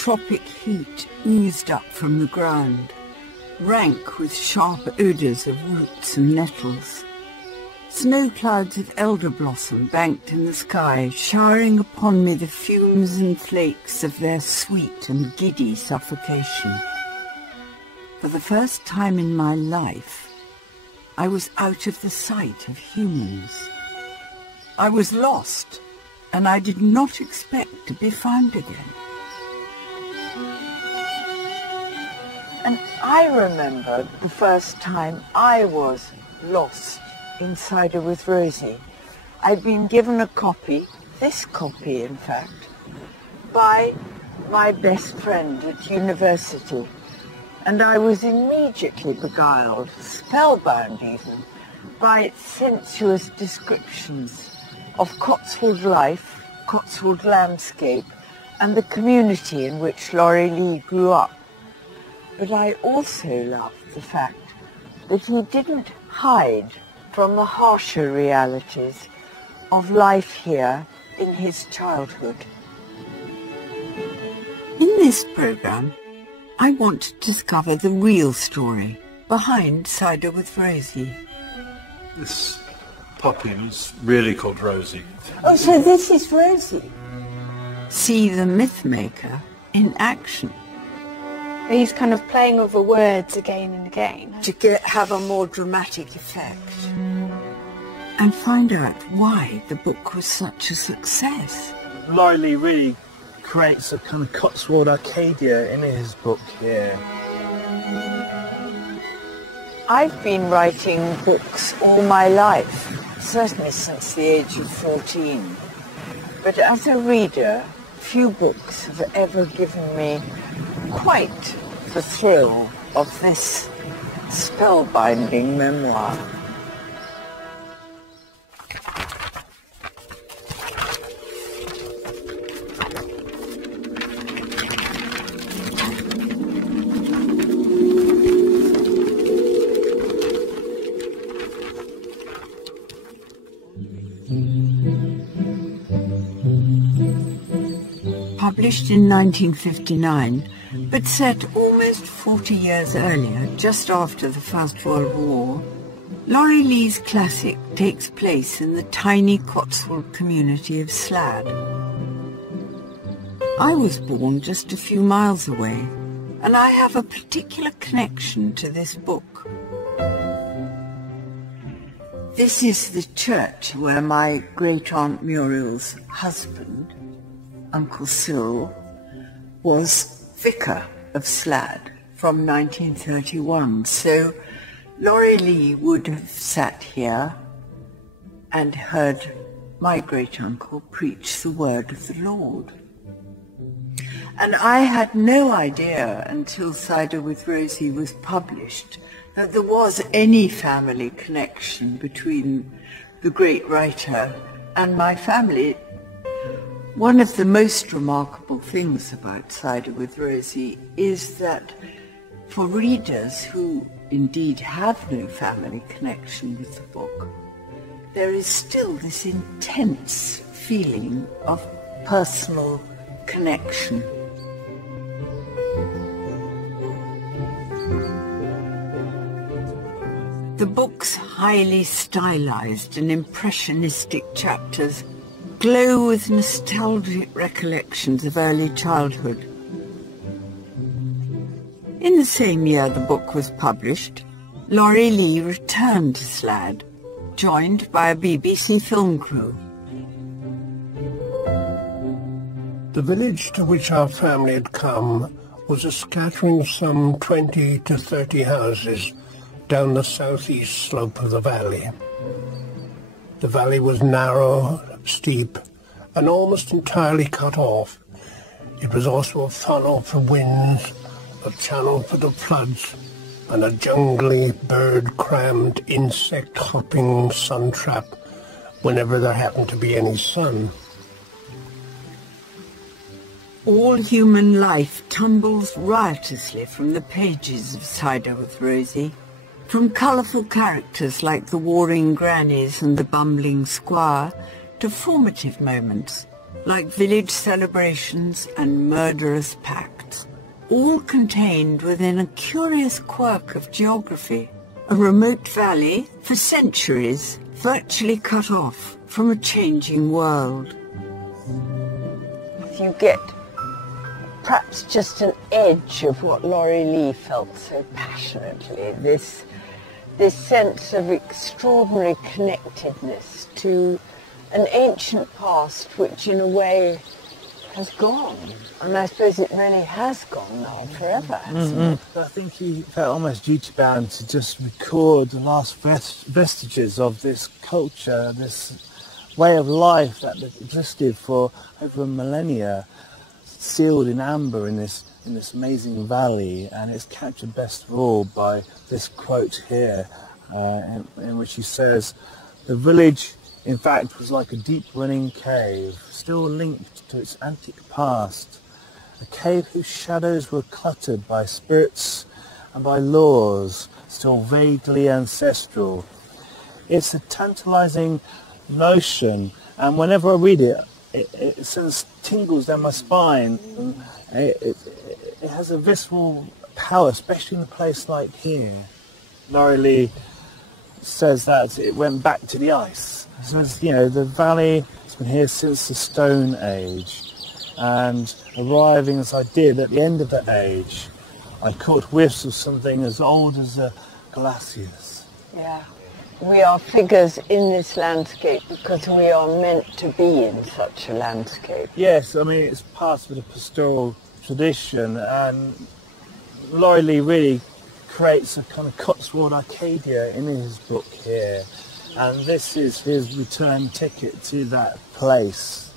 tropic heat oozed up from the ground, rank with sharp odours of roots and nettles. Snow clouds of elder blossom banked in the sky, showering upon me the fumes and flakes of their sweet and giddy suffocation. For the first time in my life, I was out of the sight of humans. I was lost, and I did not expect to be found again. And I remember the first time I was lost in Cider with Rosie. I'd been given a copy, this copy in fact, by my best friend at university, and I was immediately beguiled, spellbound even, by its sensuous descriptions of Cotswold life, Cotswold landscape, and the community in which Laurie Lee grew up. But I also loved the fact that he didn't hide from the harsher realities of life here in his childhood. In this programme, I want to discover the real story behind Cider with Rosie. This puppy was really called Rosie. Oh, so this is Rosie. See the myth maker in action. He's kind of playing with the words again and again. To have a more dramatic effect. And find out why the book was such a success. Laurie Lee really creates a kind of Cotswold Arcadia in his book here. I've been writing books all my life, certainly since the age of 14. But as a reader, few books have ever given me quite the thrill of this spellbinding memoir. Published in 1959, but set almost 40 years earlier, just after the First World War, Laurie Lee's classic takes place in the tiny Cotswold community of Slad. I was born just a few miles away, and I have a particular connection to this book. This is the church where my great-aunt Muriel's husband, Uncle Cyril, was vicar of Slad from 1931. So Laurie Lee would have sat here and heard my great-uncle preach the word of the Lord. And I had no idea until Cider with Rosie was published that there was any family connection between the great writer and my family. One of the most remarkable things about Cider with Rosie is that for readers who indeed have no family connection with the book, there is still this intense feeling of personal connection. The book's highly stylized and impressionistic chapters glow with nostalgic recollections of early childhood. In the same year the book was published, Laurie Lee returned to Slad, joined by a BBC film crew. The village to which our family had come was a scattering of some 20 to 30 houses down the southeast slope of the valley. The valley was narrow, steep, and almost entirely cut off. It was also a funnel for winds, a channel for the floods, and a jungly, bird-crammed, insect-hopping sun trap whenever there happened to be any sun. All human life tumbles riotously from the pages of Cider with Rosie, from colourful characters like the warring grannies and the bumbling squire, to formative moments like village celebrations and murderous pacts, all contained within a curious quirk of geography, a remote valley for centuries virtually cut off from a changing world. You get perhaps just an edge of what Laurie Lee felt so passionately, this sense of extraordinary connectedness to an ancient past which in a way has gone. And I suppose it really has gone now forever, hasn't it? I think he felt almost duty-bound to just record the last vestiges of this culture, this way of life that existed for over millennia, sealed in amber in this amazing valley. And it's captured best of all by this quote here, in which he says, "The village, in fact, was like a deep running cave, still linked to its antique past, a cave whose shadows were cluttered by spirits and by laws still vaguely ancestral. It's a tantalizing notion, and whenever I read it, it sends tingles down my spine. It has a visceral power, especially in a place like here." Laurie Lee says that it went back to the ice. So, the valley has been here since the Stone Age, and arriving as I did at the end of that age, I caught whiffs of something as old as the glaciers. Yeah. We are figures in this landscape because we are meant to be in such a landscape. Yes, I mean, it's part of the pastoral tradition, and Laurie Lee really creates a kind of Cotswold Arcadia in his book here, and this is his return ticket to that place.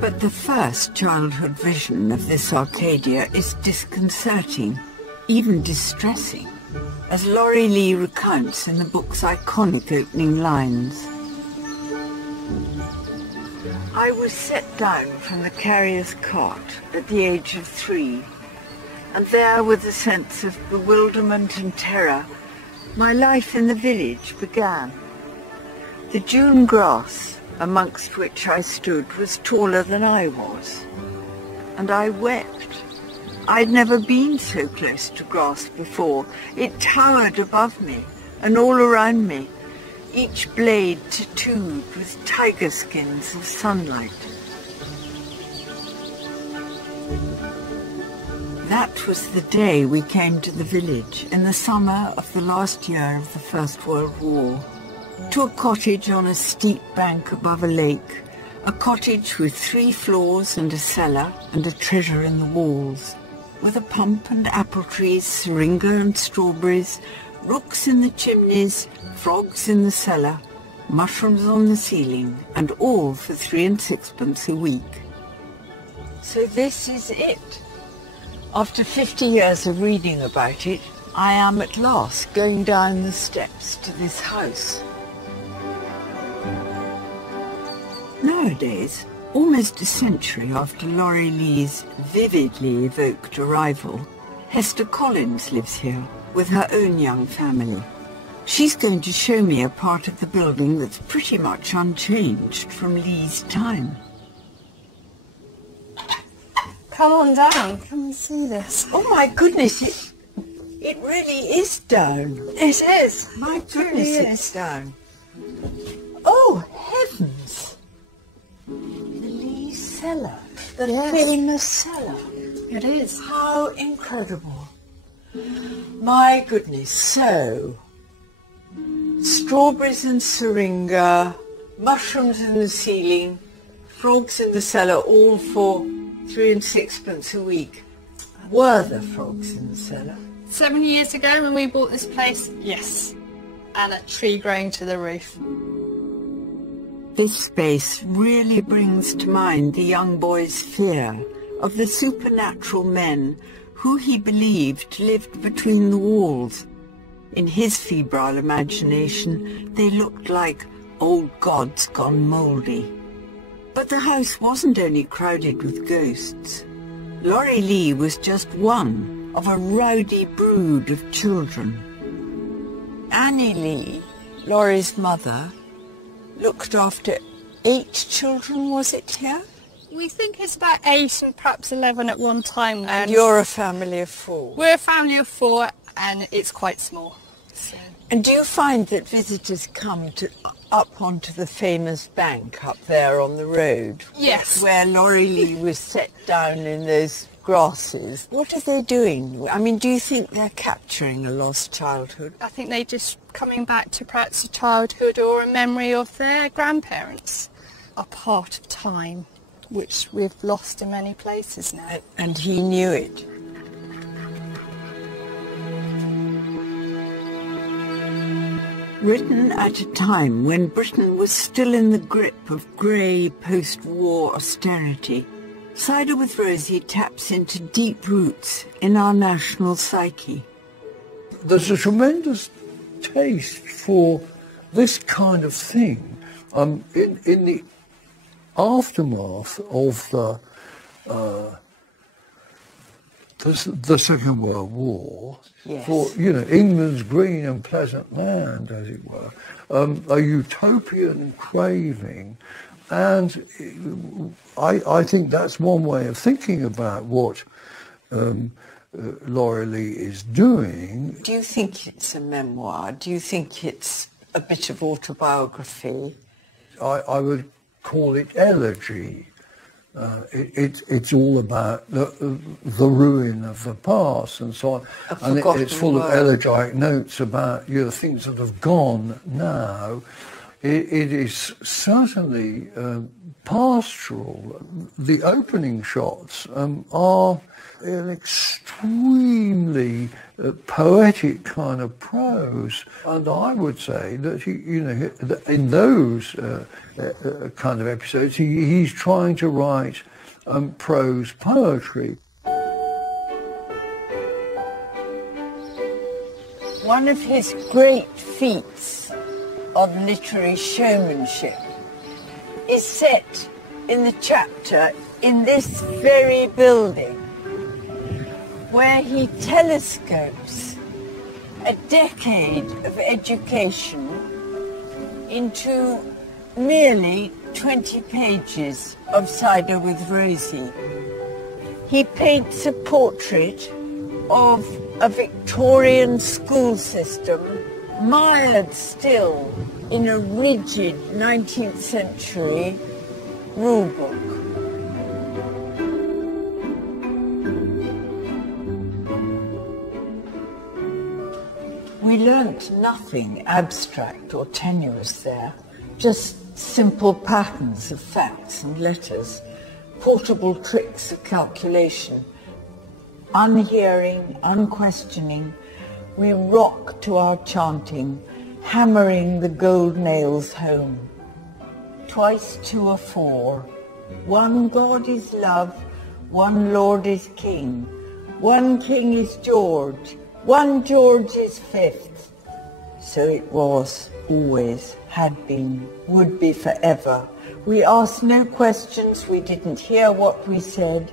But the first childhood vision of this Arcadia is disconcerting, even distressing, as Laurie Lee recounts in the book's iconic opening lines. "I was set down from the carrier's cart at the age of 3, and there, with a sense of bewilderment and terror, my life in the village began. The June grass amongst which I stood was taller than I was, and I wept. I'd never been so close to grass before. It towered above me and all around me, each blade tattooed with tiger skins of sunlight. That was the day we came to the village in the summer of the last year of the First World War, to a cottage on a steep bank above a lake, a cottage with 3 floors and a cellar and a treasure in the walls, with a pump and apple trees, syringa and strawberries, rooks in the chimneys, frogs in the cellar, mushrooms on the ceiling, and all for 3 and 6pence a week." So this is it. After 50 years of reading about it, I am at last going down the steps to this house. Nowadays, almost a century after Laurie Lee's vividly evoked arrival, Hester Collins lives here with her own young family. She's going to show me a part of the building that's pretty much unchanged from Lee's time. Come on down, come and see this. Oh my goodness, it really is down. It is. My goodness, it's down. Oh, heavens! The Lee cellar. The famous cellar. It is. How incredible. My goodness, so strawberries and syringa, mushrooms in the ceiling, frogs in the cellar, all for 3 and 6pence a week. Were there frogs in the cellar? 7 years ago when we bought this place, yes. And a tree growing to the roof. This space really brings to mind the young boy's fear of the supernatural men who he believed lived between the walls. In his febrile imagination, they looked like old gods gone mouldy. But the house wasn't only crowded with ghosts. Laurie Lee was just one of a rowdy brood of children. Annie Lee, Laurie's mother, looked after 8 children, was it here? We think it's about 8 and perhaps 11 at one time. And you're a family of 4? We're a family of 4 and it's quite small. So. And do you find that visitors come up onto the famous bank up there on the road? Yes. Where Laurie Lee was set down in those grasses. What are they doing? I mean, do you think they're capturing a lost childhood? I think they're just coming back to perhaps a childhood or a memory of their grandparents. A part of time which we've lost in many places now. And he knew it. Written at a time when Britain was still in the grip of grey post-war austerity, Cider with Rosie taps into deep roots in our national psyche. There's a tremendous taste for this kind of thing. In the aftermath of the Second World War, yes, for England's green and pleasant land, as it were, a utopian craving, and I think that's one way of thinking about what Laurie Lee is doing. Do you think it's a memoir? Do you think it's a bit of autobiography? I would call it elegy. It's all about the ruin of the past and so on, and it's full of elegiac notes about things that have gone now. It is certainly pastoral. The opening shots are an extremely poetic kind of prose, and I would say that in those kind of episodes, he's trying to write prose poetry. One of his great feats of literary showmanship is set in the chapter in this very building, where he telescopes a decade of education into merely 20 pages of Cider with Rosie. He paints a portrait of a Victorian school system mired still in a rigid 19th century rulebook. We learnt nothing abstract or tenuous there, just simple patterns of facts and letters, portable tricks of calculation. Unhearing, unquestioning, we rock to our chanting, hammering the gold nails home. Twice 2 are 4. One God is love, one Lord is King. One King is George, one George is 5th. So it was, always, had been, would be forever. We asked no questions, we didn't hear what we said,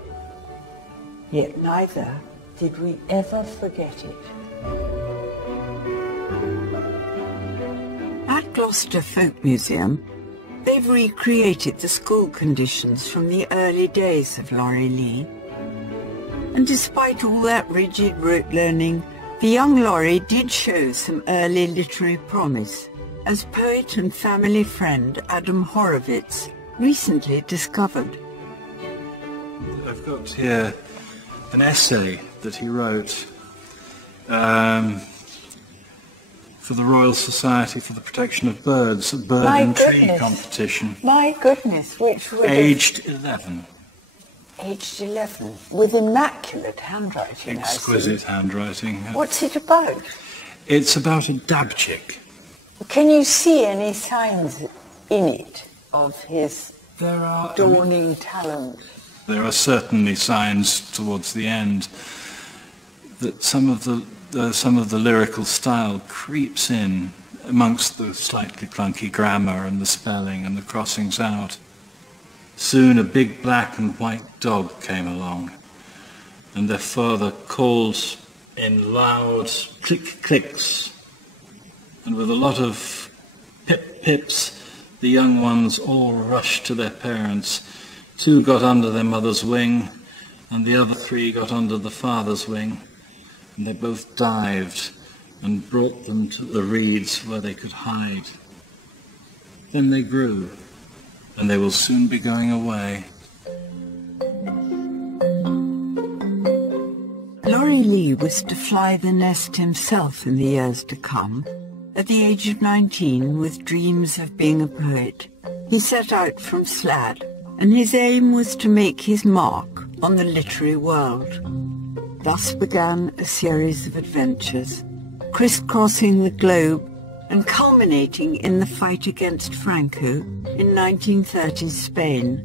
yet neither did we ever forget it. At Gloucester Folk Museum, they've recreated the school conditions from the early days of Laurie Lee. And despite all that rigid rote learning, the young Laurie did show some early literary promise, as poet and family friend Adam Horowitz recently discovered. I've got here an essay that he wrote for the Royal Society for the Protection of Birds, a bird and tree competition. My goodness, which would aged 11. Aged 11, with immaculate handwriting. Exquisite handwriting. What's it about? It's about a dabchick. Can you see any signs in it of his dawning talent? There are certainly signs towards the end that some of the lyrical style creeps in amongst the slightly clunky grammar and the spelling and the crossings out. Soon a big black and white dog came along, and their father calls in loud click-clicks, and with a lot of pip-pips, The young ones all rushed to their parents. 2 got under their mother's wing, and the other 3 got under the father's wing. And they both dived and brought them to the reeds where they could hide. Then they grew, and they will soon be going away. Laurie Lee was to fly the nest himself in the years to come. At the age of 19, with dreams of being a poet, he set out from Slade, and his aim was to make his mark on the literary world. Thus began a series of adventures, crisscrossing the globe and culminating in the fight against Franco in 1930s Spain,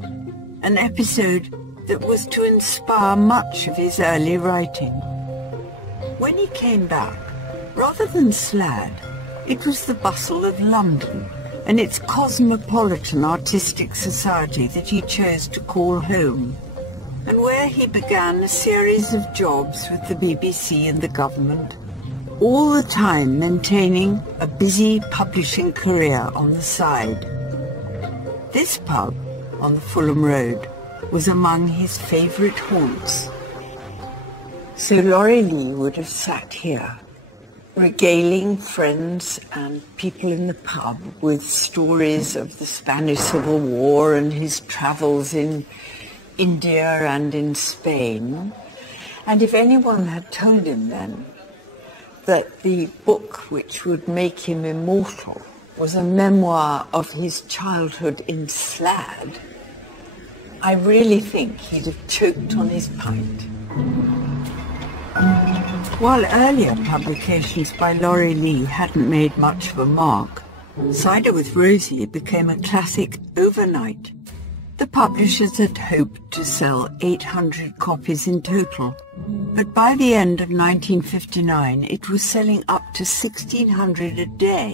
an episode that was to inspire much of his early writing. When he came back, rather than Slade, it was the bustle of London and its cosmopolitan artistic society that he chose to call home, and where he began a series of jobs with the BBC and the government, all the time maintaining a busy publishing career on the side. This pub on the Fulham Road was among his favourite haunts. So Laurie Lee would have sat here, regaling friends and people in the pub with stories of the Spanish Civil War and his travels in India and in Spain. And if anyone had told him then that the book which would make him immortal was a memoir of his childhood in Slade, I really think he'd have choked on his pint. While earlier publications by Laurie Lee hadn't made much of a mark, Cider with Rosie became a classic overnight. The publishers had hoped to sell 800 copies in total, but by the end of 1959 it was selling up to 1,600 a day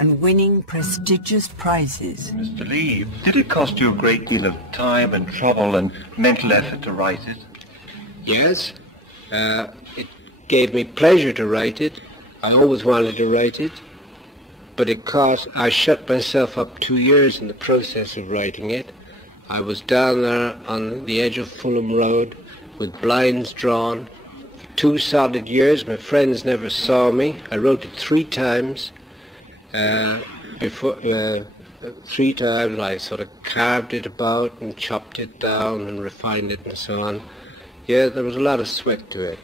and winning prestigious prizes. Mr. Lee, did it cost you a great deal of time and trouble and mental effort to write it? Yes. It gave me pleasure to write it. I always wanted to write it, but I shut myself up 2 years in the process of writing it. I was down there on the edge of Fulham Road with blinds drawn for 2 solid years. My friends never saw me. I wrote it 3 times. 3 times I sort of carved it about and chopped it down and refined it and so on. Yeah, there was a lot of sweat to it.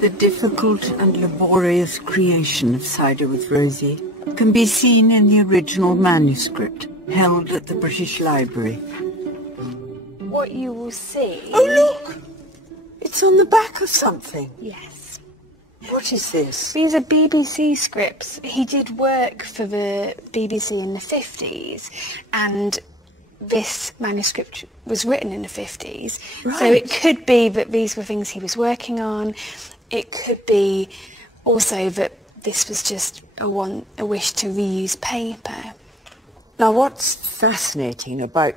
The difficult and laborious creation of Cider with Rosie can be seen in the original manuscript held at the British Library. What you will see... Oh, look! It's on the back of something. Yes. What is this? These are BBC scripts. He did work for the BBC in the 50s, and this manuscript was written in the 50s. Right. So it could be that these were things he was working on. It could be also that this was just a wish to reuse paper. Now, what's fascinating about,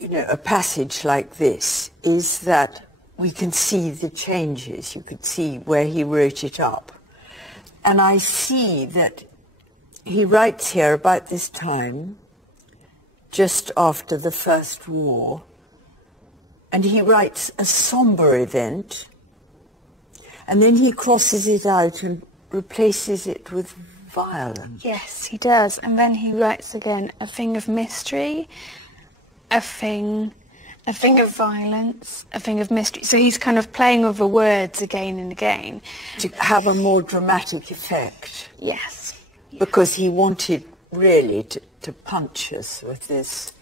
a passage like this is that we can see the changes. You could see where he wrote it up. And I see that he writes here about this time, just after the First War, and he writes a somber event, and then he crosses it out and replaces it with violence. Yes, he does. And then he writes again, a thing of mystery, a thing of violence, a thing of mystery. So he's kind of playing with the words again and again. To have a more dramatic effect. Yes. Because he wanted really to punch us with this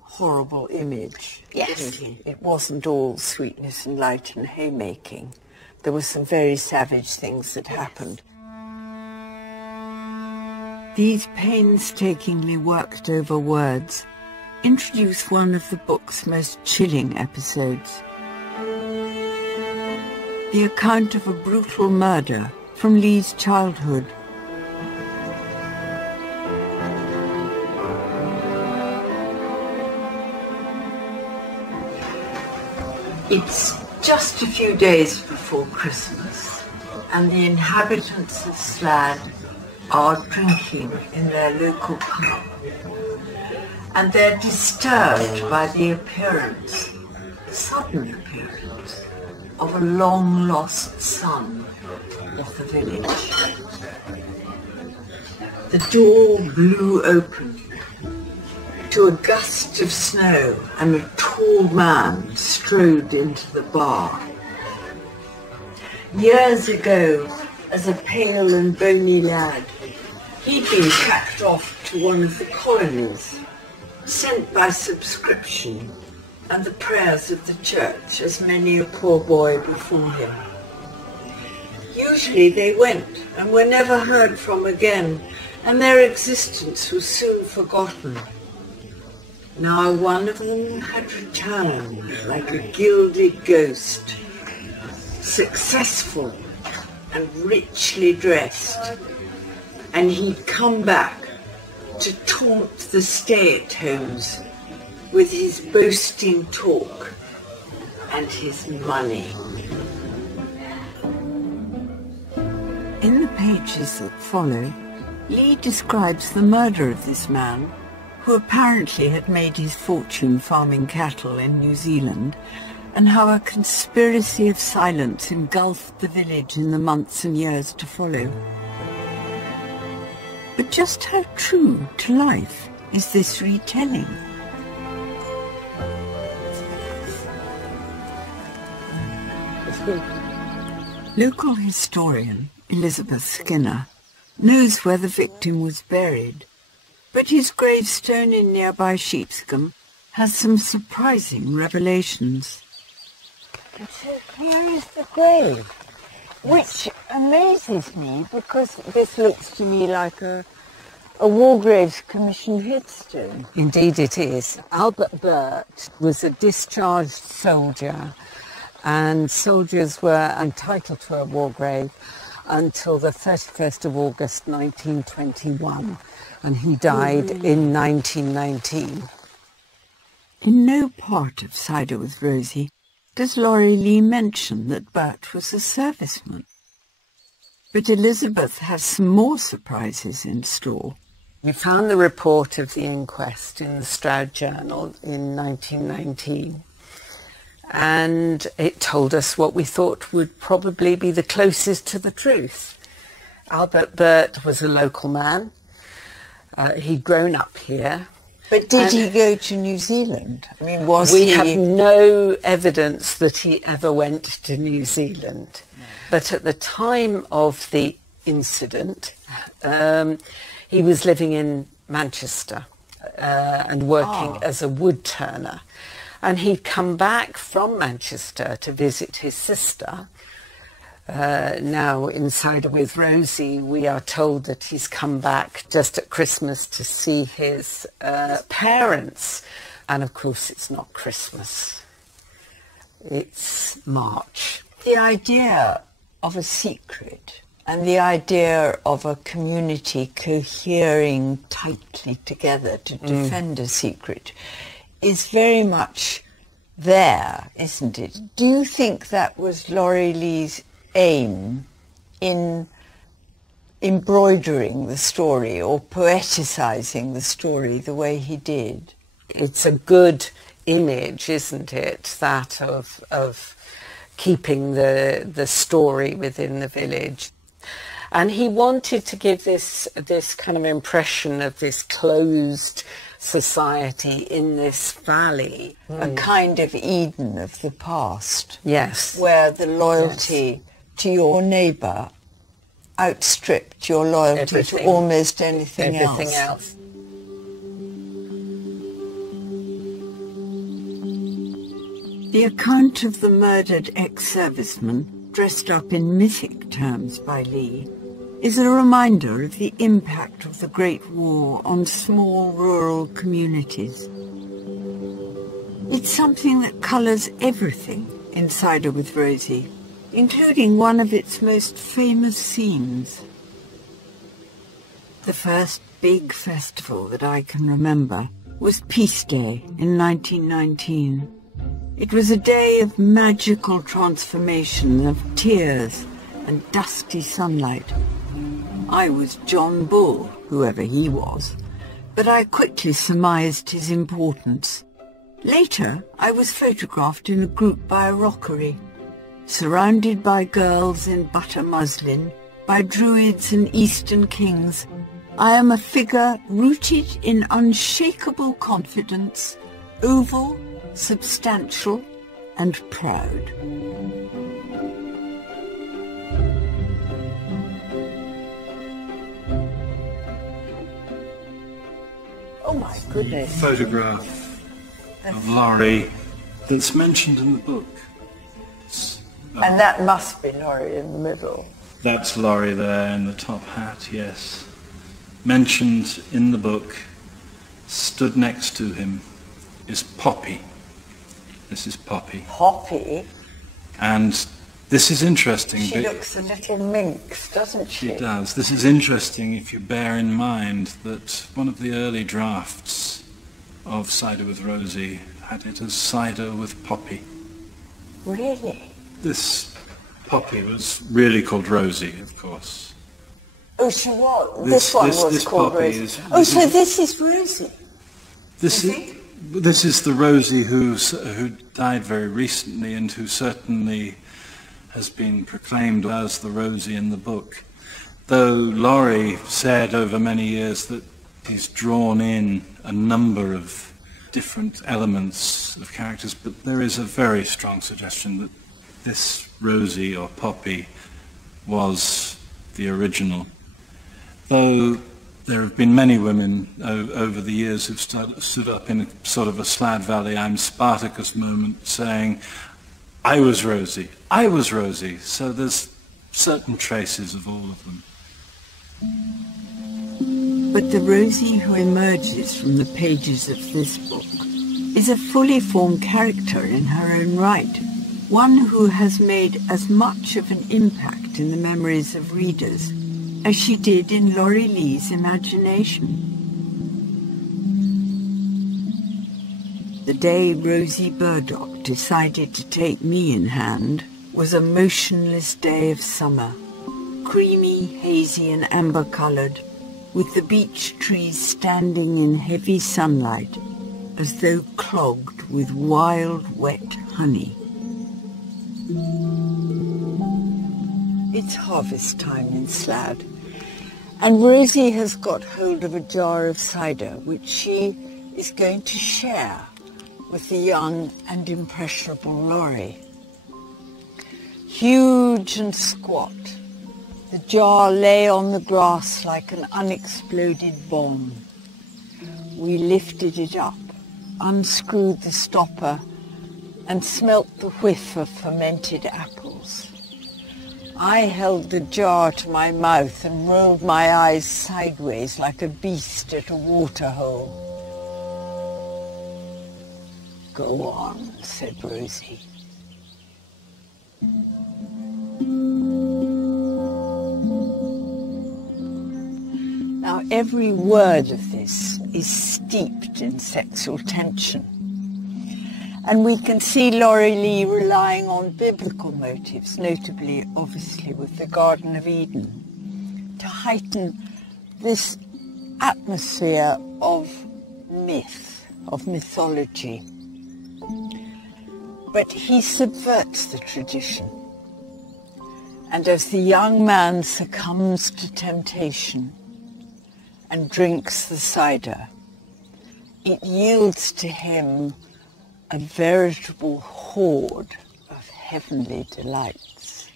horrible image. Yes. It wasn't all sweetness and light and haymaking. There were some very savage things that happened. These painstakingly worked over words introduce one of the book's most chilling episodes. The account of a brutal murder from Lee's childhood. It's just a few days before Christmas, and the inhabitants of Slade are drinking in their local pub, and they're disturbed by the appearance, sudden appearance, of a long-lost son of the village. The door blew open to a gust of snow, and a tall man strode into the bar. Years ago, as a pale and bony lad, he'd been packed off to one of the colonies, sent by subscription and the prayers of the church, as many a poor boy before him. Usually they went and were never heard from again, and their existence was soon forgotten. Now one of them had returned like a gilded ghost, successful and richly dressed, and he'd come back to taunt the stay-at-homes with his boasting talk and his money. In the pages that follow, Lee describes the murder of this man, who apparently had made his fortune farming cattle in New Zealand, and how a conspiracy of silence engulfed the village in the months and years to follow. But just how true to life is this retelling? Local historian Elizabeth Skinner knows where the victim was buried, but his gravestone in nearby Sheepscombe has some surprising revelations. So where is the grave? Which amazes me, because this looks to me like a War Graves Commission headstone. Indeed it is. Albert Burt was a discharged soldier, and soldiers were entitled to a war grave until the 31st of August 1921, and he died in 1919. In no part of Cider with Rosie does Laurie Lee mention that Burt was a serviceman. But Elizabeth has some more surprises in store. We found the report of the inquest in the Stroud Journal in 1919, and it told us what we thought would probably be the closest to the truth. Albert Burt was a local man. He'd grown up here. But did he go to New Zealand? I mean, we have no evidence that he ever went to New Zealand. But at the time of the incident, he was living in Manchester and working as a wood turner. And he'd come back from Manchester to visit his sister. Now, in Cider with Rosie, we are told that he's come back just at Christmas to see his parents. And of course, it's not Christmas. It's March. The idea of a secret and the idea of a community cohering tightly together to defend a secret is very much there, isn't it? Do you think that was Laurie Lee's aim in embroidering the story or poeticizing the story the way he did? It's a good image, isn't it, that of keeping the story within the village. And he wanted to give this kind of impression of this closed society in this valley. A kind of Eden of the past. Yes. Where the loyalty to your neighbour outstripped your loyalty to almost anything else. The account of the murdered ex-serviceman, dressed up in mythic terms by Lee, is a reminder of the impact of the Great War on small rural communities. It's something that colours everything in Cider with Rosie, including one of its most famous scenes. The first big festival that I can remember was Peace Day in 1919. It was a day of magical transformation, of tears and dusty sunlight. I was John Bull, whoever he was, but I quickly surmised his importance. Later, I was photographed in a group by a rockery, surrounded by girls in butter muslin, by druids and eastern kings. I am a figure rooted in unshakable confidence, oval, substantial, and proud. Oh my goodness. Photograph of Laurie that's mentioned in the book. And that must be Laurie in the middle. That's Laurie there in the top hat, yes. Mentioned in the book, stood next to him, is Poppy. This is Poppy. Poppy? And this is interesting. She looks a little minx, doesn't she? She does. This is interesting if you bear in mind that one of the early drafts of Cider with Rosie had it as Cider with Poppy. Really? This Poppy was really called Rosie, of course. Oh, she was. This one was called Rosie. So this is Rosie. This is the Rosie who died very recently and who certainly has been proclaimed as the Rosie in the book. Though Laurie said over many years that he's drawn in a number of different elements of characters, but there is a very strong suggestion that this Rosie or Poppy was the original. Though there have been many women over the years who've stood up in a sort of a Slad Valley I'm Spartacus moment saying, I was Rosie, I was Rosie. So there's certain traces of all of them. But the Rosie who emerges from the pages of this book is a fully formed character in her own right, one who has made as much of an impact in the memories of readers as she did in Laurie Lee's imagination. The day Rosie Burdock decided to take me in hand was a motionless day of summer, creamy, hazy and amber-coloured, with the beech trees standing in heavy sunlight as though clogged with wild, wet honey. It's harvest time in Slad, and Rosie has got hold of a jar of cider which she is going to share with the young and impressionable Laurie. Huge and squat, the jar lay on the grass like an unexploded bomb. We lifted it up, unscrewed the stopper, and smelt the whiff of fermented apples. I held the jar to my mouth and rolled my eyes sideways like a beast at a waterhole. Go on, said Rosie. Now, every word of this is steeped in sexual tension. And we can see Laurie Lee relying on biblical motives, notably, obviously, with the Garden of Eden, to heighten this atmosphere of myth, of mythology. But he subverts the tradition. And as the young man succumbs to temptation and drinks the cider, it yields to him a veritable hoard of heavenly delights.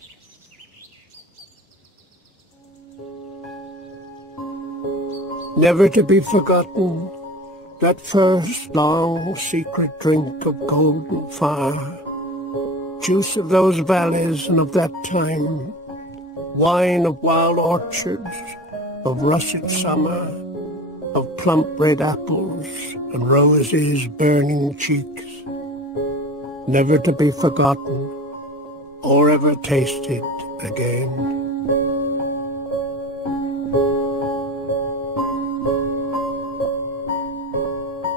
Never to be forgotten, that first long secret drink of golden fire, juice of those valleys and of that time, wine of wild orchards, of russet summer, of plump red apples and Rosie's burning cheeks, never to be forgotten or ever tasted again.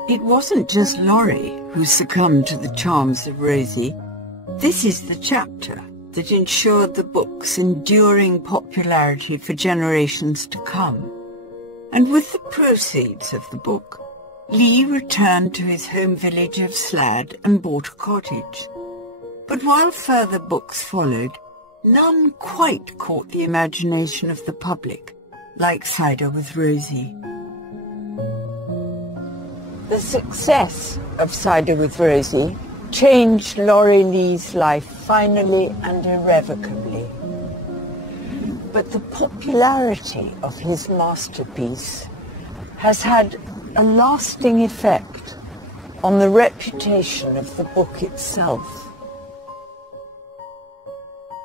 It wasn't just Laurie who succumbed to the charms of Rosie. This is the chapter that ensured the book's enduring popularity for generations to come. And with the proceeds of the book, Lee returned to his home village of Slad and bought a cottage. But while further books followed, none quite caught the imagination of the public, like Cider with Rosie. The success of Cider with Rosie changed Laurie Lee's life finally and irrevocably. But the popularity of his masterpiece has had a lasting effect on the reputation of the book itself.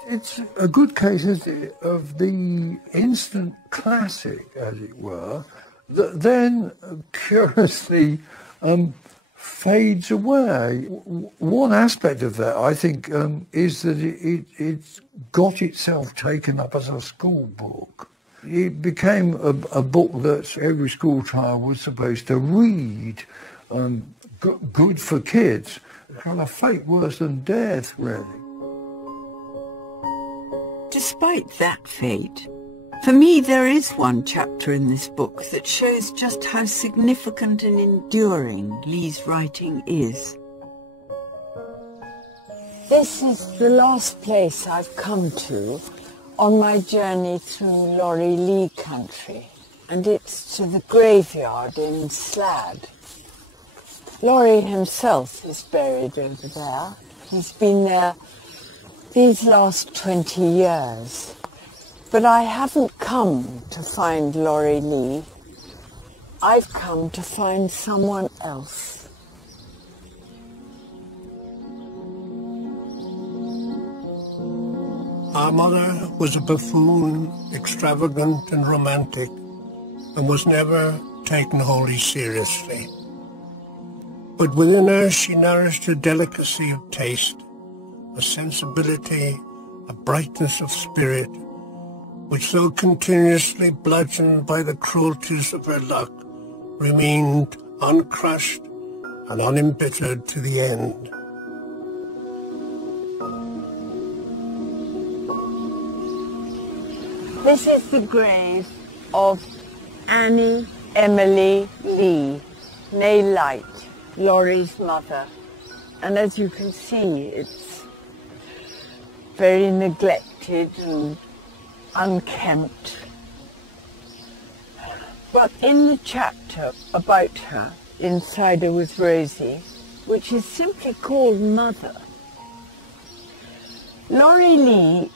It's a good case of the instant classic, as it were, that then curiously fades away. One aspect of that, I think, is that it got itself taken up as a school book. It became a book that every school child was supposed to read, good for kids, kind of fate worse than death, really. Despite that fate, for me there is one chapter in this book that shows just how significant and enduring Lee's writing is. This is the last place I've come to on my journey through Laurie Lee country, and it's to the graveyard in Slad. Laurie himself is buried over there. He's been there these last 20 years. But I haven't come to find Laurie Lee. I've come to find someone else. Our mother was a buffoon, extravagant and romantic, and was never taken wholly seriously. But within her she nourished a delicacy of taste, a sensibility, a brightness of spirit, which though continuously bludgeoned by the cruelties of her luck, remained uncrushed and unembittered to the end. This is the grave of Annie Emily Lee, née Light, Laurie's mother. And as you can see, it's very neglected and unkempt. But in the chapter about her in Cider with Rosie, which is simply called Mother, Laurie Lee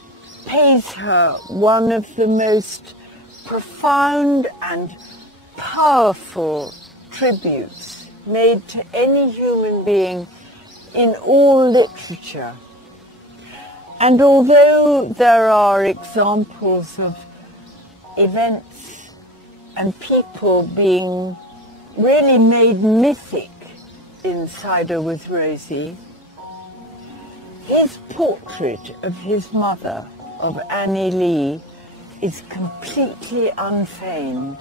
pays her one of the most profound and powerful tributes made to any human being in all literature. And although there are examples of events and people being really made mythic in Cider with Rosie, his portrait of his mother, of Annie Lee, is completely unfeigned.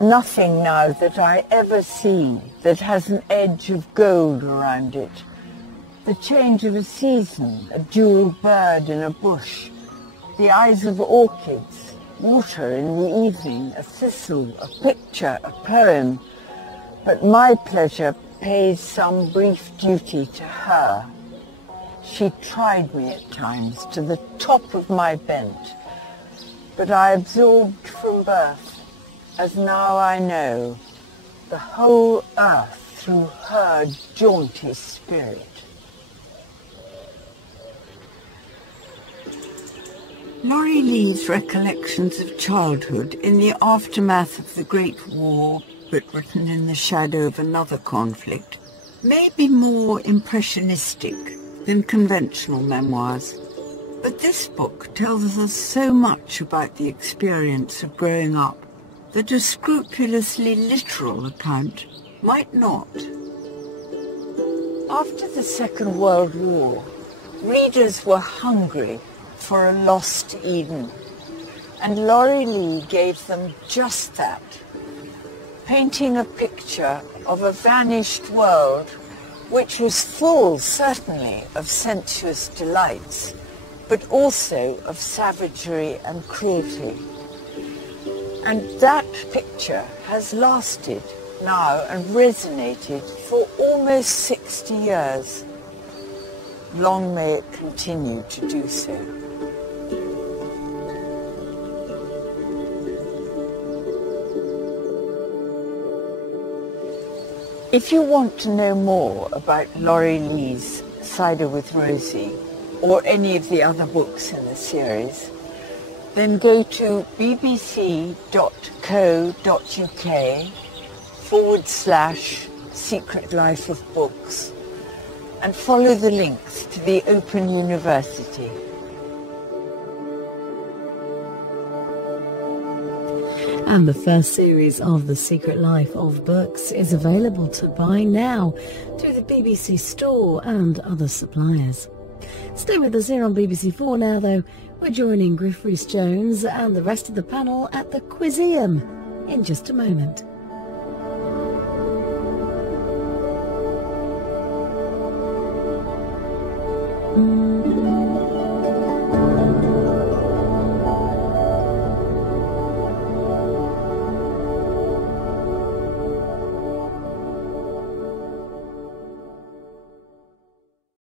Nothing now that I ever see that has an edge of gold around it. The change of a season, a jeweled bird in a bush, the eyes of orchids, water in the evening, a thistle, a picture, a poem. But my pleasure pays some brief duty to her. She tried me at times to the top of my bent, but I absorbed from birth, as now I know, the whole earth through her jaunty spirit. Laurie Lee's recollections of childhood in the aftermath of the Great War, but written in the shadow of another conflict, may be more impressionistic than conventional memoirs. But this book tells us so much about the experience of growing up that a scrupulously literal account might not. After the Second World War, readers were hungry for a lost Eden, and Laurie Lee gave them just that, painting a picture of a vanished world which was full, certainly, of sensuous delights, but also of savagery and cruelty. And that picture has lasted now and resonated for almost 60 years. Long may it continue to do so. If you want to know more about Laurie Lee's Cider with Rosie, or any of the other books in the series, then go to bbc.co.uk/Secret Life of Books and follow the links to the Open University. And the first series of The Secret Life of Books is available to buy now through the BBC Store and other suppliers. Stay with us here on BBC4 now, though. We're joining Griff Rhys-Jones and the rest of the panel at the Quizzium in just a moment.